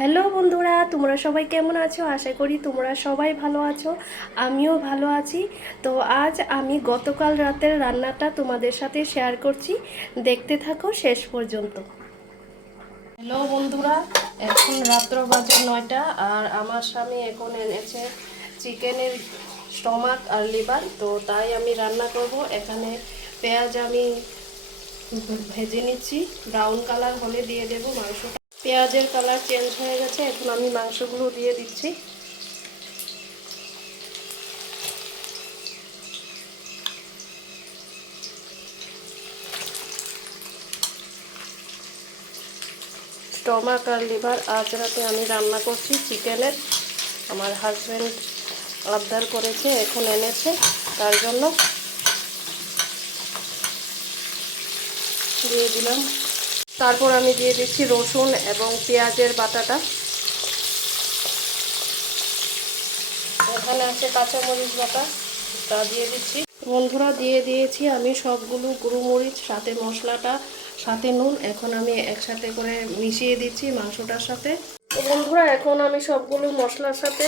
Hello বন্ধুরা, তোমরা সবাই কেমন আছো? আশা করি তোমরা সবাই ভালো আছো, আমিও ভালো আছি। তো আজ আমি গতকাল রাতের রান্নাটা তোমাদের সাথে শেয়ার করছি, দেখতে থাকো শেষ পর্যন্ত। হ্যালো বন্ধুরা, এখন রাত্র বাজে 9টা আর আমার স্বামী এখন এনেছে চিকেনের স্টমাক আর লিভার। তো তাই আমি রান্না করব। এখানে পেঁয়াজ আমি ভেজে নিচ্ছি, ব্রাউন কালার হলে দিয়ে দেবো মাংসটা। পেঁয়াজের কালার চেঞ্জ হয়ে গেছে, এখন আমি মাংসগুলো দিয়ে দিচ্ছি। স্টমাক আর লিভার আজ রাতে আমি রান্না করছি চিকেনের। আমার হাজব্যান্ড আবদার করেছে, এখন এনেছে, তার জন্য দিয়ে দিলাম। তারপর আমি দিয়ে দিচ্ছি রসুন এবং পেঁয়াজের বাটাটা। এখানে আছে কাঁচামরিচ বাটা, তা দিয়ে দিচ্ছি। বন্ধুরা, দিয়ে দিয়েছি আমি সবগুলো গুঁড়োমরিচ, সাথে মশলাটা, সাথে নুন। এখন আমি একসাথে করে মিশিয়ে দিচ্ছি মাংসটার সাথে। তো বন্ধুরা, এখন আমি সবগুলো মশলার সাথে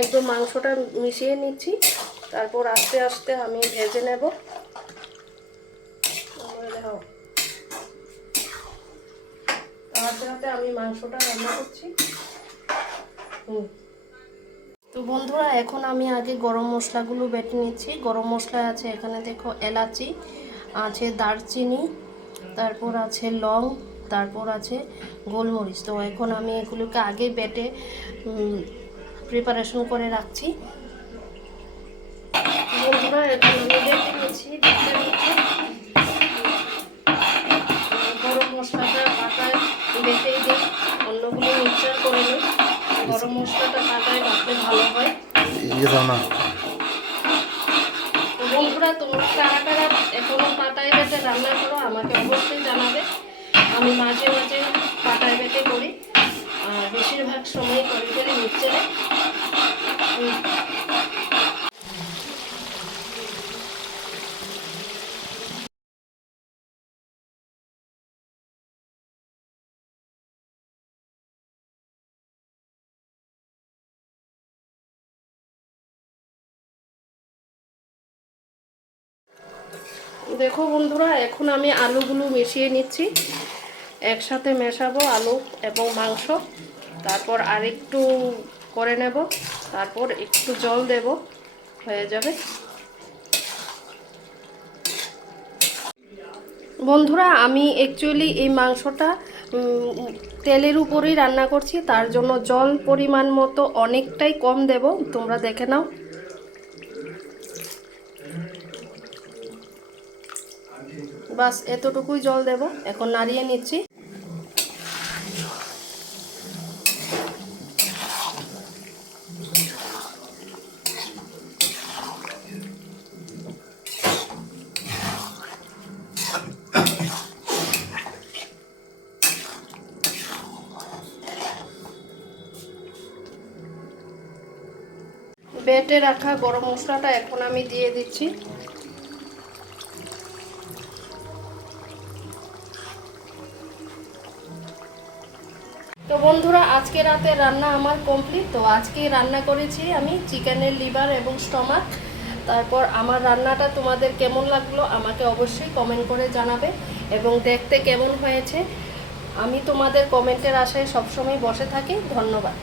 একদম মাংসটা মিশিয়ে নিচ্ছি। তারপর আস্তে আস্তে আমি ভেজে নেব। আজ রাতে আমি মাংসটা রান্না করছি। তো বন্ধুরা, এখন আমি আগে গরম মশলাগুলো বেটে নিচ্ছি। গরম মশলা আছে এখানে, দেখো, এলাচি আছে, দারচিনি, তারপর আছে লং, তারপর আছে গোলমরিচ। তো এখন আমি এগুলোকে আগে বেটে প্রিপারেশন করে রাখছি। বন্ধুরা, এখন আমি বেটে নিচ্ছি, গরম মশলাটা পাতায় বেটেই দিই, অন্যগুলো মিক্সচার করে নিই। গরম মশলাটা পাতায় বাটলে ভালো হয়। বন্ধুরা, তোমরা কারা কারা এখনো পাতায় বেটে রান্না করো আমাকে অবশ্যই জানাবে। আমি মাঝে মাঝে পাতায় বেটে করি, আর বেশিরভাগ সময় করে ফেলি মিক্সচারে। দেখো বন্ধুরা, এখন আমি আলুগুলো মিশিয়ে নিচ্ছি, একসাথে মেশাবো আলু এবং মাংস। তারপর আরেকটু করে নেব, তারপর একটু জল দেব, হয়ে যাবে। বন্ধুরা, আমি অ্যাকচুয়ালি এই মাংসটা তেলের উপরেই রান্না করছি, তার জন্য জল পরিমাণ মতো অনেকটাই কম দেব, তোমরা দেখে নাও। বাস এতটুকুই জল দেব। এখন নাড়িয়ে নিচ্ছি। বেটে রাখা গরম মশলাটা এখন আমি দিয়ে দিচ্ছি। তো বন্ধুরা, আজকে রাতে রান্না আমার কমপ্লিট। তো আজকে রান্না করেছি আমি চিকেনের লিভার এবং স্টমাক। তারপর আমার রান্নাটা তোমাদের কেমন লাগলো আমাকে অবশ্যই কমেন্ট করে জানাবে, এবং দেখতে কেমন হয়েছে আমি তোমাদের কমেন্টের আশায় সবসময় বসে থাকি। ধন্যবাদ।